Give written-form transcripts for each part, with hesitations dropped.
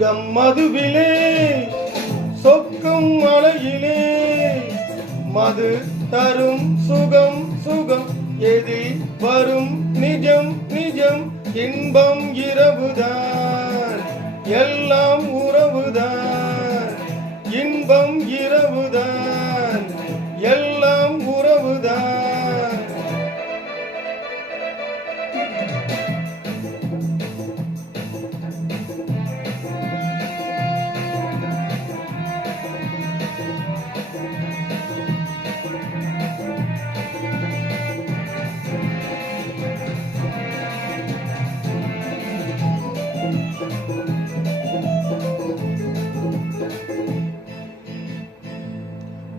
சொர்க்கம் மதுவிலே சொக்கும் அலையிலே மது தரும் சுகம் சுகம் எதில் வரும் நிஜம் நிஜம் இன்பம் இரவுதான் எல்லாம் உறவுதான் இன்பம் இரவுதான் எல்லாம் உறவுதான்.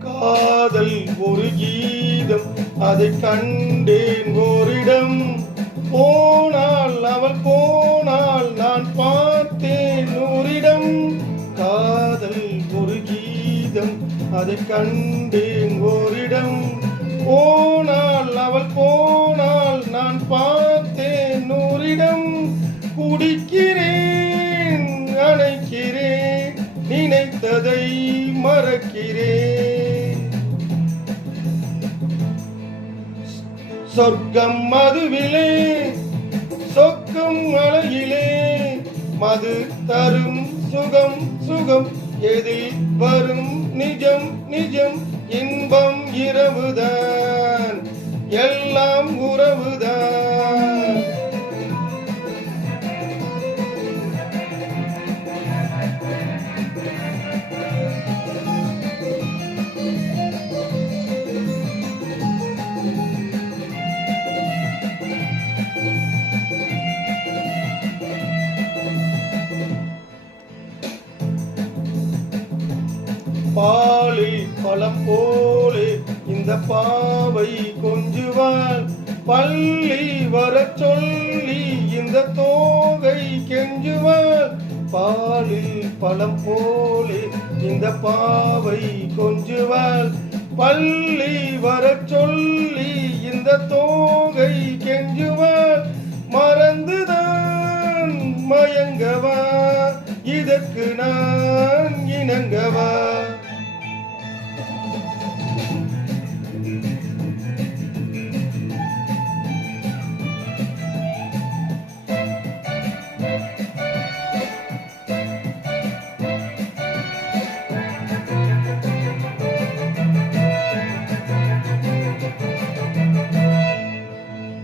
காதல் ஒரு கீதம் அதை கண்டேன் ஓரிடம் போனால் அவள் போனால் நான் பார்த்தேன் நூறிடம். காதல் ஒரு கீதம் அதை கண்டேன் ஓரிடம் போனால் அவள் போனால் நான் பார்த்தேன் நூறிடம். குடிக்கிறேன் அணைக்கிறேன் நினைத்ததை மறக்கிறேன். சொர்க்கம் மதுவிலே சொக்கும் அலையிலே மது தரும் சுகம் சுகம் எதில் வரும் நிஜம் நிஜம் இன்பம் இரவுதான் எல்லாம் உறவுதான். பாலில் பழம் போலே இந்த பாவை கொஞ்சுவாள் பள்ளி வர சொல்லி இந்த தோகை கெஞ்சுவாள். பாலில் பழம் போலே இந்த பாவை கொஞ்சுவாள் பள்ளி வர சொல்லி இந்த தோகை கெஞ்சுவாள். மறந்துதான் மயங்கவா இதற்கு நான் இணங்கவா.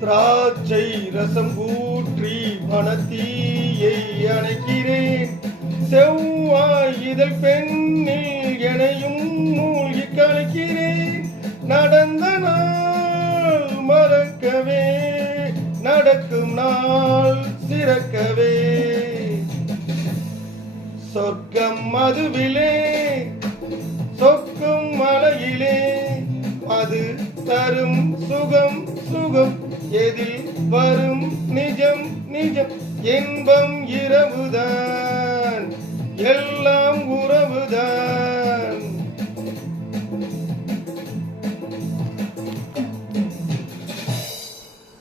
திராட்சை ரசம் ஊற்றி மனத்தீயை அணைக்கிறேன் செவ்வாய் இதழ் பெண்ணில் எனையும் மூழ்கி கலைக்கிறேன். நடந்த நாள் மறக்கவே நடக்கும் நாள் சிறக்கவே. சொர்க்கம் மதுவிலே சொக்கும் மலையிலே அது தரும் சுகம் சுகம் எதில் வரும் நிஜம் நிஜம் இன்பம் இரவுதான் எல்லாம்